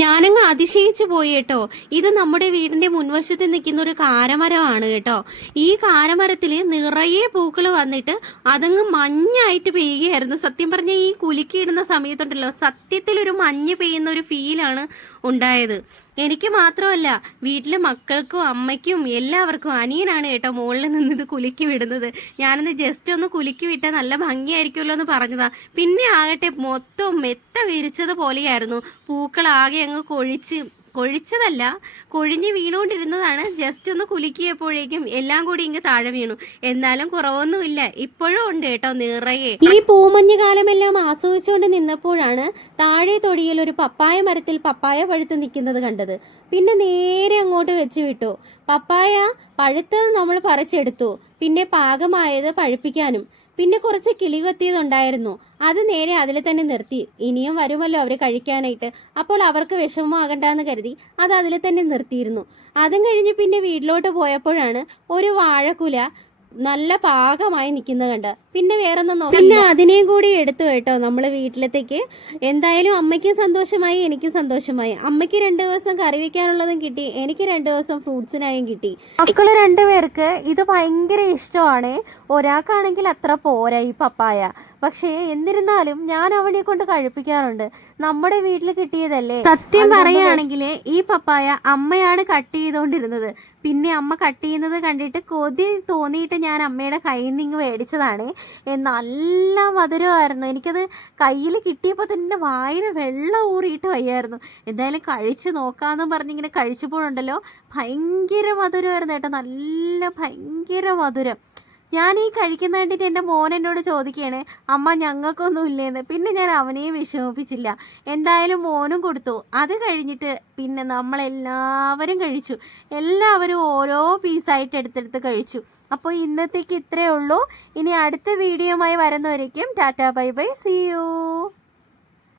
ഞാനങ്ങ് അതിശയിച്ചു പോയി കേട്ടോ. ഇത് നമ്മുടെ വീടിന്റെ മുൻവശത്ത് നിൽക്കുന്ന ഒരു കാരമരമാണ് കേട്ടോ. ഈ കാരമരത്തില് നിറയെ പൂക്കൾ വന്നിട്ട് അതങ്ങ് മഞ്ഞായിട്ട് പെയ്യുകയായിരുന്നു. സത്യം പറഞ്ഞ ഈ കുലുക്കിയിടുന്ന സമയത്തുണ്ടല്ലോ, സത്യത്തിൽ ഒരു മഞ്ഞ് പെയ്യുന്ന ഒരു ഫീലാണ് ഉണ്ടായത്. എനിക്ക് മാത്രമല്ല, വീട്ടിലെ മക്കൾക്കും അമ്മയ്ക്കും എല്ലാവർക്കും. അനിയനാണ് കേട്ടോ മുകളിൽ നിന്ന് ഇത് കുലുക്കി വിടുന്നത്. ഞാനൊന്ന് ജസ്റ്റ് ഒന്ന് കുലുക്കി വിട്ടാൽ നല്ല ഭംഗിയായിരിക്കുമല്ലോ എന്ന് പറഞ്ഞതാ. പിന്നെ ആകട്ടെ മൊത്തം മെത്ത വിരിച്ചതുപോലെയായിരുന്നു. പൂക്കളാകെ അങ്ങ് കൊഴിച്ചതല്ല, കൊഴിഞ്ഞ് വീണുകൊണ്ടിരുന്നതാണ്. ജസ്റ്റ് ഒന്ന് കുലുക്കിയപ്പോഴേക്കും എല്ലാം കൂടി ഇങ്ങ് താഴെ വീണു. എന്നാലും കുറവൊന്നുമില്ല, ഇപ്പോഴും ഉണ്ട് കേട്ടോ നിറയെ. ഈ പൂമഞ്ഞ് കാലമെല്ലാം ആസ്വദിച്ചുകൊണ്ട് നിന്നപ്പോഴാണ് താഴെ തൊടിയിൽ ഒരു പപ്പായ മരത്തിൽ പപ്പായ പഴുത്ത് നിൽക്കുന്നത് കണ്ടത്. പിന്നെ നേരെ അങ്ങോട്ട് വെച്ച് വിട്ടു. പപ്പായ പഴുത്തത് നമ്മൾ പറിച്ചെടുത്തു. പിന്നെ പാകമായത് പഴുപ്പിക്കാനും. പിന്നെ കുറച്ച് കിളി കൊത്തിയതുണ്ടായിരുന്നു, അത് നേരെ അതിൽ തന്നെ നിർത്തി. ഇനിയും വരുമല്ലോ അവർ കഴിക്കാനായിട്ട്, അപ്പോൾ അവർക്ക് വിഷമമാകണ്ടെന്ന് കരുതി അത് അതിൽ തന്നെ നിർത്തിയിരുന്നു. അതും കഴിഞ്ഞ് പിന്നെ വീട്ടിലോട്ട് പോയപ്പോഴാണ് ഒരു വാഴക്കുല നല്ല പാകമായി നിൽക്കുന്നത് കണ്ട്. പിന്നെ വേറൊന്നും നോക്കി, പിന്നെ അതിനെയും കൂടി എടുത്തു കേട്ടോ നമ്മൾ വീട്ടിലത്തേക്ക്. എന്തായാലും അമ്മയ്ക്കും സന്തോഷമായി, എനിക്കും സന്തോഷമായി. അമ്മയ്ക്ക് 2 ദിവസം കറി വെക്കാനുള്ളതും കിട്ടി, എനിക്ക് 2 ദിവസം ഫ്രൂട്ട്സിനായും കിട്ടി. മക്കള് 2 പേർക്ക് ഇത് ഭയങ്കര ഇഷ്ടമാണ്. ഒരാൾക്കാണെങ്കിൽ അത്ര പോരാ ഈ പപ്പായ. പക്ഷേ എന്നിരുന്നാലും ഞാൻ അവനെ കൊണ്ട് കഴിപ്പിക്കാറുണ്ട്. നമ്മുടെ വീട്ടിൽ കിട്ടിയതല്ലേ. സത്യം പറയുകയാണെങ്കിൽ ഈ പപ്പായ അമ്മയാണ് കട്ട് ചെയ്തുകൊണ്ടിരുന്നത്. പിന്നെ അമ്മ കട്ട് ചെയ്യുന്നത് കണ്ടിട്ട് കൊതി തോന്നിയിട്ട് ഞാൻ അമ്മയുടെ കയ്യിൽ നിന്ന് മേടിച്ചതാണ്. നല്ല മധുരമായിരുന്നു. എനിക്കത് കയ്യിൽ കിട്ടിയപ്പോൾ തന്നെ വായിൽ വെള്ളം ഊറിയിട്ട് വയ്യായിരുന്നു. എന്തായാലും കഴിച്ച് നോക്കാമെന്നും പറഞ്ഞിങ്ങനെ കഴിച്ചപ്പോഴുണ്ടല്ലോ ഭയങ്കര മധുരമായിരുന്നു കേട്ടോ. നല്ല ഭയങ്കര മധുരം. ഞാൻ ഈ കഴിക്കുന്ന കണ്ടിട്ട് എൻ്റെ മോൻ എന്നോട് ചോദിക്കുകയാണ്, അമ്മ ഞങ്ങൾക്കൊന്നും ഇല്ലേന്ന്. പിന്നെ ഞാൻ അവനെയും വിഷമിപ്പിച്ചില്ല. എന്തായാലും മോനും കൊടുത്തു. അത് കഴിഞ്ഞിട്ട് പിന്നെ നമ്മളെല്ലാവരും കഴിച്ചു. എല്ലാവരും ഓരോ പീസായിട്ട് എടുത്തെടുത്ത് കഴിച്ചു. അപ്പോൾ ഇന്നത്തേക്ക് ഇത്രയേ ഉള്ളൂ. ഇനി അടുത്ത വീഡിയോയുമായി വരുന്നവരേക്കും tata bye bye, see U.